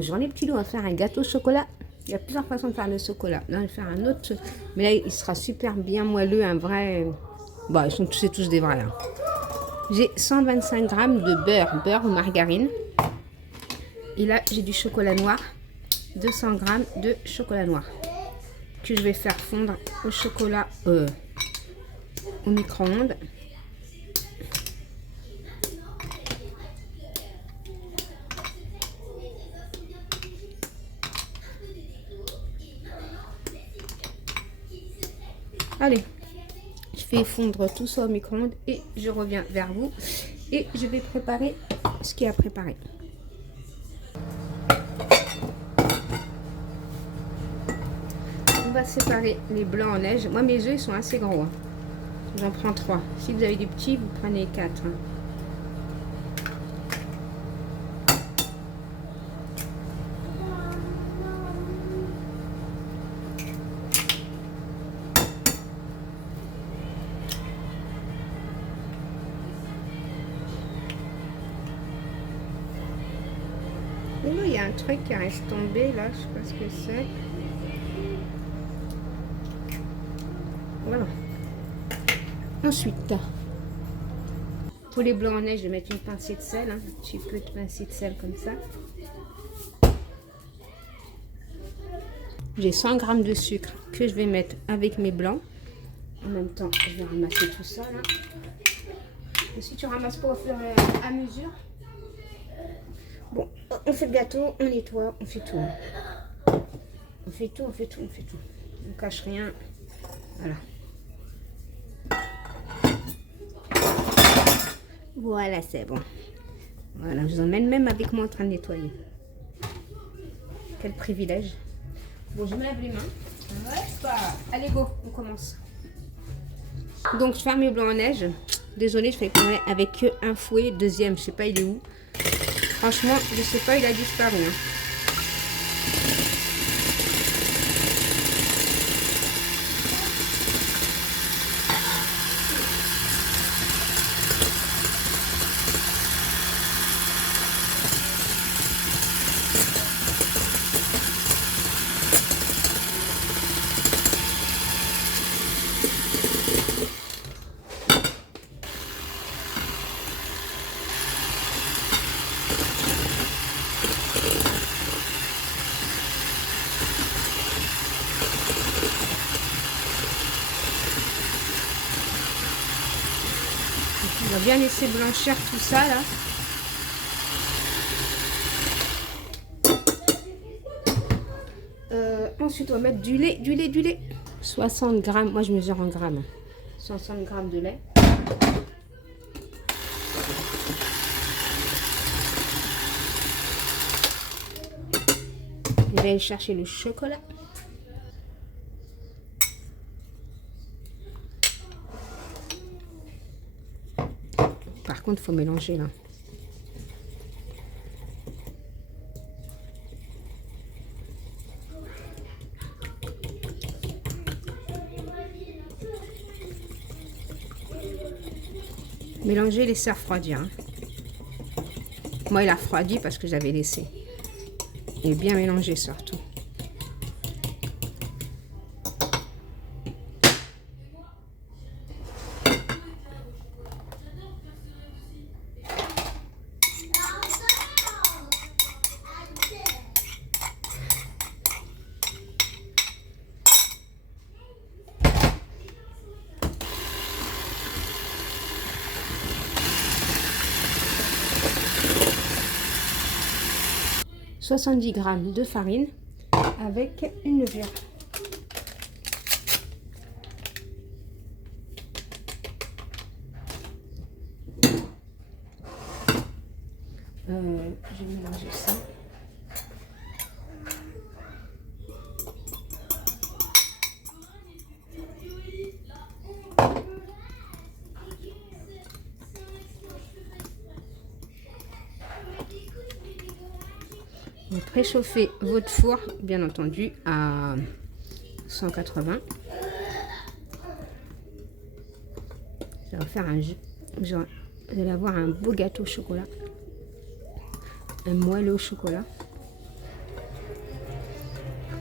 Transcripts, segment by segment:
Bonjour les petits loups, on va faire un gâteau au chocolat. Il y a plusieurs façons de faire le chocolat. Là, on va faire un autre, mais là, il sera super bien moelleux, un vrai... Bon, ils sont tous et tous des vrais. Hein. J'ai 125 g de beurre ou margarine. Et là, j'ai du chocolat noir, 200 g de chocolat noir que je vais faire fondre au chocolat au micro-ondes. Allez, je fais fondre tout ça au micro-ondes et je reviens vers vous et je vais préparer ce qu'il y a à préparer. On va séparer les blancs en neige. Moi, mes œufs sont assez gros. Hein. J'en prends 3. Si vous avez des petits, vous prenez 4. Hein. Et là, il y a un truc qui reste tombé, là, je sais pas ce que c'est. Voilà. Ensuite, pour les blancs en neige, je vais mettre une pincée de sel, hein, un petit peu de pincée de sel comme ça. J'ai 100 g de sucre que je vais mettre avec mes blancs. En même temps, je vais ramasser tout ça, là. Et si tu ramasses pas au fur et à mesure, bon, on fait le gâteau, on nettoie, on fait tout. On fait tout, on fait tout, on fait tout. On cache rien. Voilà. Voilà, c'est bon. Voilà, je vous emmène même avec moi en train de nettoyer. Quel privilège. Bon, je me lave les mains. Hop, allez, go, on commence. Donc, je ferme mes blancs en neige. Désolée, je fais avec un fouet. Deuxième, je sais pas, il est où. Franchement, je sais pas, il a disparu. Hein. On va bien laisser blanchir tout ça là. Ensuite, on va mettre du lait. 60 g, moi je mesure en grammes. 60 g de lait. Je vais aller chercher le chocolat. Par contre, il faut mélanger là. Mélanger, laisser refroidir. Hein. Moi, il a refroidi parce que j'avais laissé. Et bien mélanger surtout. « 70 g de farine avec une levure. Je vais mélanger ça. Vous préchauffez votre four, bien entendu, à 180. Ça va faire un jus. Genre, vous allez avoir un beau gâteau au chocolat. Un moelleux au chocolat.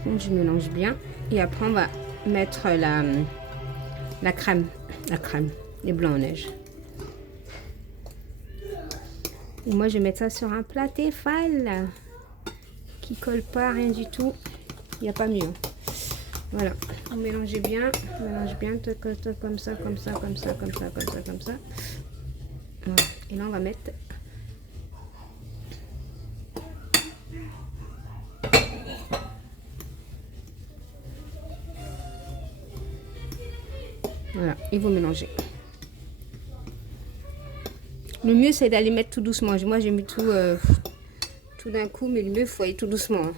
contre, je mélange bien. Et après, on va mettre la crème, les blancs en neige. Et moi, je vais mettre ça sur un plat Tefal qui colle pas, rien du tout. Il n'y a pas mieux. Voilà, vous mélangez bien, comme ça, comme ça, comme ça, comme ça, comme ça, comme ça. Voilà. Et là, on va mettre voilà, et vous mélangez. Le mieux, c'est d'aller mettre tout doucement. Moi, j'ai mis tout d'un coup, mais le mieux, il faut aller tout doucement. Hein.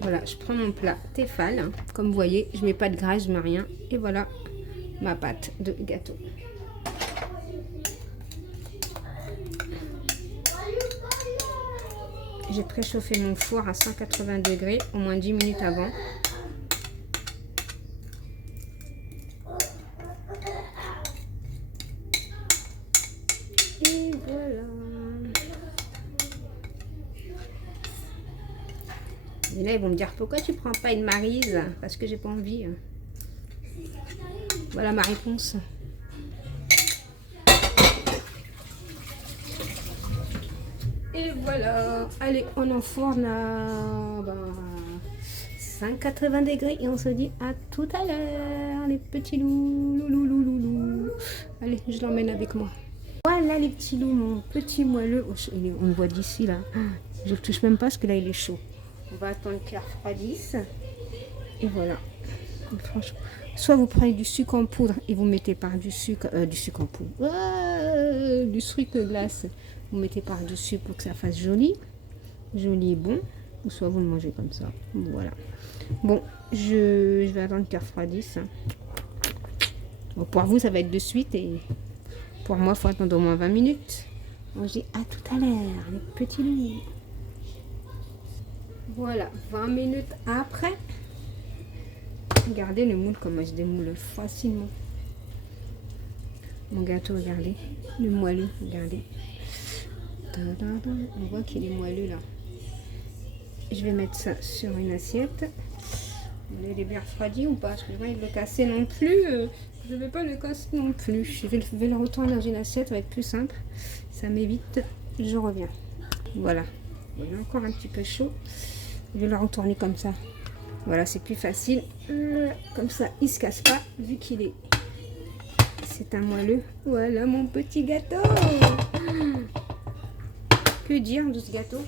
Voilà, je prends mon plat Tefal. Hein. Comme vous voyez, je mets pas de graisse, je mets rien. Et voilà ma pâte de gâteau. J'ai préchauffé mon four à 180 degrés au moins 10 minutes avant. Et voilà. Et là, ils vont me dire, pourquoi tu prends pas une Maryse? Parce que j'ai pas envie. Voilà ma réponse. Et voilà. Allez, on enfourne à 180 degrés et on se dit à tout à l'heure, les petits loups. Allez, je l'emmène avec moi. Voilà les petits loups, mon petit moelleux. On le voit d'ici là. Je ne le touche même pas parce que là il est chaud. On va attendre qu'il refroidisse. Et voilà. Franchement. Soit vous prenez du sucre en poudre et vous mettez par du sucre en poudre. Du sucre glace. Vous mettez par-dessus pour que ça fasse joli. Joli et bon. Ou soit vous le mangez comme ça. Voilà. Bon, je vais attendre qu'il refroidisse. Bon, pour vous, ça va être de suite. Et pour moi, il faut attendre au moins 20 minutes. On dit à tout à l'heure, les petits loups. Voilà, 20 minutes après. Regardez le moule, comment je démoule facilement. Mon gâteau, regardez. Le moelleux, regardez. On voit qu'il est moelleux là. Je vais mettre ça sur une assiette. Il est bien refroidi ou pas? Parce que je vais pas le casser non plus. Je ne vais pas le casser non plus. Je vais le retourner dans une assiette, ça va être plus simple. Ça m'évite. Je reviens. Voilà. Il est encore un petit peu chaud. Je vais le retourner comme ça. Voilà, c'est plus facile. Comme ça, il ne se casse pas vu qu'il est... C'est un moelleux. Voilà mon petit gâteau. Que dire de ce gâteau?